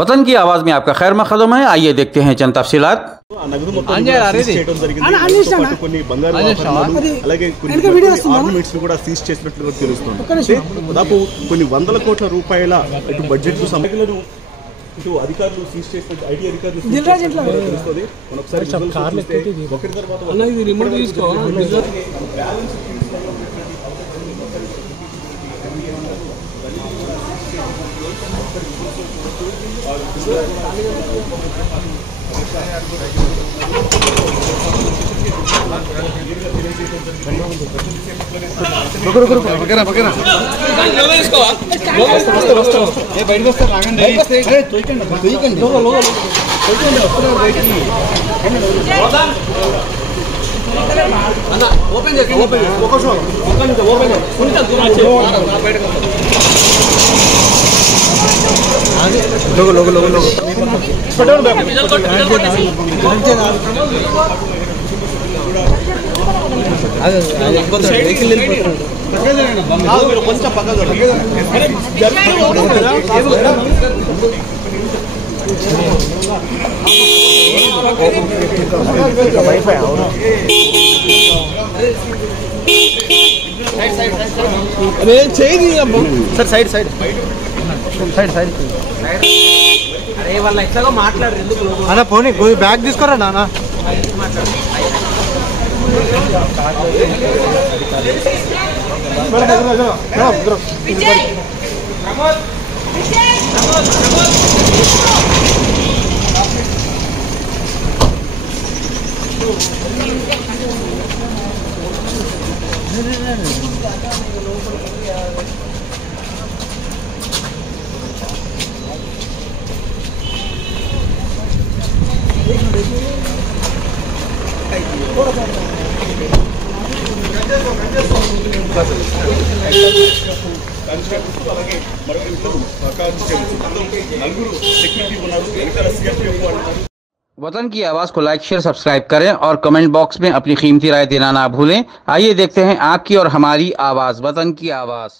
वतन की आवाज में आपका खैर मकदम है। आइए देखते हैं चंद तफसीलात। దాదాపు కొన్ని వందల కోట్ల రూపాయల ఇటు బడ్జెట్ కు సమగ్రను ఇటు అధికారులు సీజ్ చేసిన ఐటీ అధికారులు తెలుస్తుంది. మనం ఒకసారి ఒకరి తర్వాత అన్న ఇది రిమోట్ తీసుకోవాలి. अरे चाहिए sir side side side side अरे వాళ్ళ ఎట్లాగో మాట్లాడరు ఎందుకు అన్న పోనీ బ్యాగ్ తీసుకోరా నాన్న విజయ్ ప్రమోద్ విజయ్ ప్రమోద్ वतन की आवाज़ को लाइक शेयर सब्सक्राइब करें और कमेंट बॉक्स में अपनी कीमती राय देना ना भूलें। आइए देखते हैं आपकी और हमारी आवाज़, वतन की आवाज़।